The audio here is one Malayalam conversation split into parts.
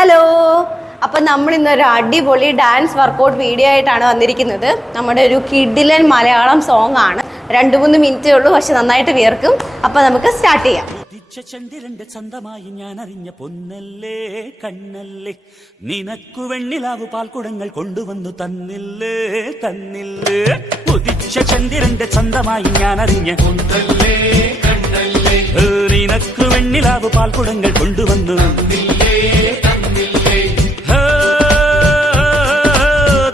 ഹലോ, അപ്പം നമ്മൾ ഇന്നൊരു അടിപൊളി ഡാൻസ് വർക്കൗട്ട് വീഡിയോ ആയിട്ടാണ് വന്നിരിക്കുന്നത്. നമ്മുടെ ഒരു കിഡിലൻ മലയാളം സോങ് ആണ്. 2-3 മിനിറ്റേ ഉള്ളൂ, പക്ഷെ നന്നായിട്ട് വിയർക്കും. അപ്പം നമുക്ക് സ്റ്റാർട്ട് ചെയ്യാം. ചന്ദ്രന്റെ ചന്തമായി ഞാൻ അറിഞ്ഞ പൊന്നല്ലേ കണ്ണല്ലേ, നിനക്കു വെണ്ണിലാവു പാൽക്കുടങ്ങൾ കൊണ്ടുവന്നു തന്നില്ലേ തന്നില്ലേ. ഉദിച്ച ചന്ദ്രന്റെ ചന്തമായി ഞാൻ അറിഞ്ഞ പൊന്നല്ലേ കണ്ണല്ലേ, നിനക്കു വെണ്ണിലാവു പാൽക്കുടങ്ങൾ കൊണ്ടുവന്നു തന്നില്ലേ തന്നില്ലേ.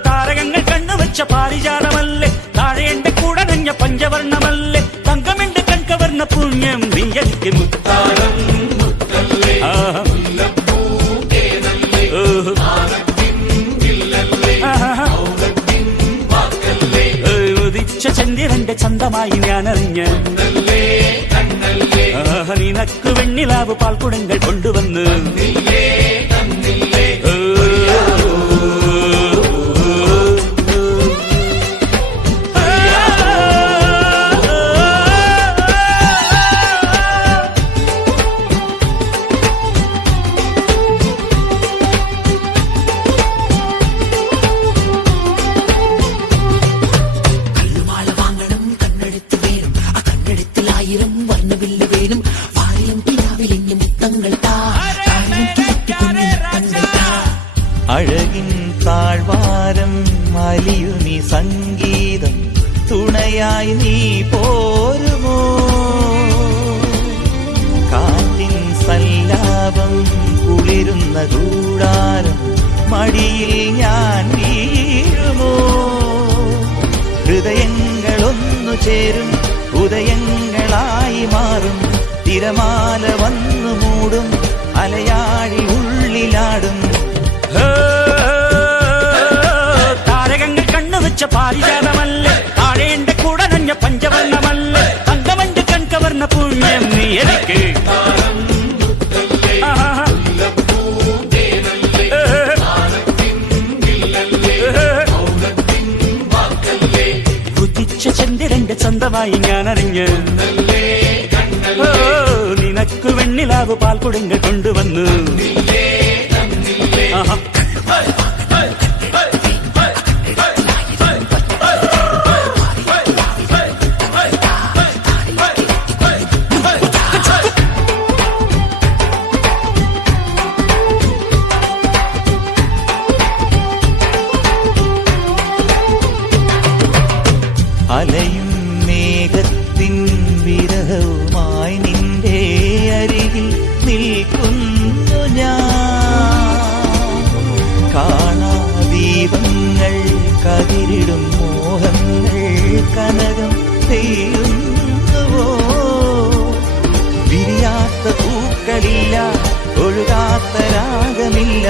താരകങ്ങൾ കണ്ണുവച്ച പാരിജാതമല്ലേ, താഴെ എന്റെ കൂടെ നഞ്ഞ പഞ്ചവർണ്ണമല്ലേ, തങ്കമെന്റെ കൺകവർണ്ണ പുണ്യം നീയലിക്ക് മുത്താരം മുത്തല്ലേ. ഉദിച്ച ചന്ദ്രന്റെ ചന്തമായി ഞാൻ അറിഞ്ഞ നിനക്ക് വെണ്ണിലാവ് പാൽക്കുടങ്ങൾ കൊണ്ടുവന്ന് അഴകിൻ താഴ്വാരം അലിയു നീ സംഗീതം തുണയായി നീ പോരുമോ, കാറ്റിൻ സല്ലാപം കുളിരുന്ന കൂടാരം മടിയിൽ ഞാൻ വീഴുമോ. ഹൃദയങ്ങളൊന്നു ചേരും ഉദയങ്ങളായി മാറും, തിരമാല വന്നു മൂടും അലയാഴി ഉള്ളിലാടും. താരകങ്ങൾ കണ്ണുവച്ച പാരിജാതമല്ലേ, താഴെ എന്റെ കൂടെ നഞ്ഞ പഞ്ചവർണ്ണമല്ലേ, തങ്കമന്റെ കൺകവർണ്ണ പുണ്യം നീ എനിക്ക്. ഉദിച്ച ചന്ദ്രന്റെ ചന്തമായി ഞാൻ അറിഞ്ഞ് നിനക്ക് വെണ്ണിലാവ് പാൽക്കുടങ്ങൾ കൊണ്ടുവന്നു. അലയും മേഘത്തിൻ വിരഹവുമായി നിന്റെ അരികിൽ നിൽക്കുന്നു ഞാൻ. കാണാദീപങ്ങൾ കതിരിടും മോഹങ്ങൾ കനകം പെയ്യുന്നുവോ. വിരിയാത്ത പൂക്കളില്ല, ഒഴുകാത്ത രാഗമില്ല,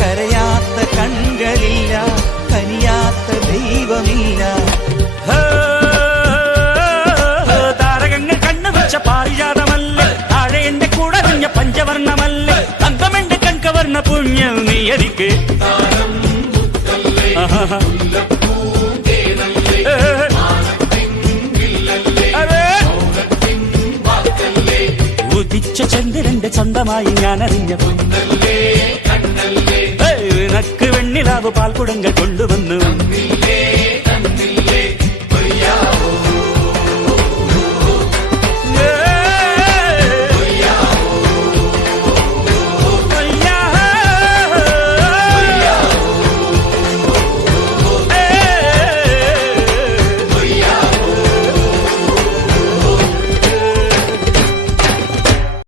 കരയാത്ത കൺകളില്ല, കനിയാത്ത ദൈവമില്ല. താരകങ്ങൾ കണ്ണുവച്ച പാരിജാതമല്ലേ, താഴെ എന്റെ കൂടെ നഞ്ഞ പഞ്ചവർണ്ണമല്ലേ, തങ്കമെന്റെ കൺകവർണ്ണ പുണ്യം നീ എനിക്ക്. ഉദിച്ച ചന്ദ്രന്റെ ചന്തമായി ഞാൻ അറിഞ്ഞ പൊന്നല്ലേ കണ്ണല്ലേ, നിനക്ക് വെണ്ണിലാവ് പാൽക്കുടങ്ങൾ കൊണ്ടുവന്നു.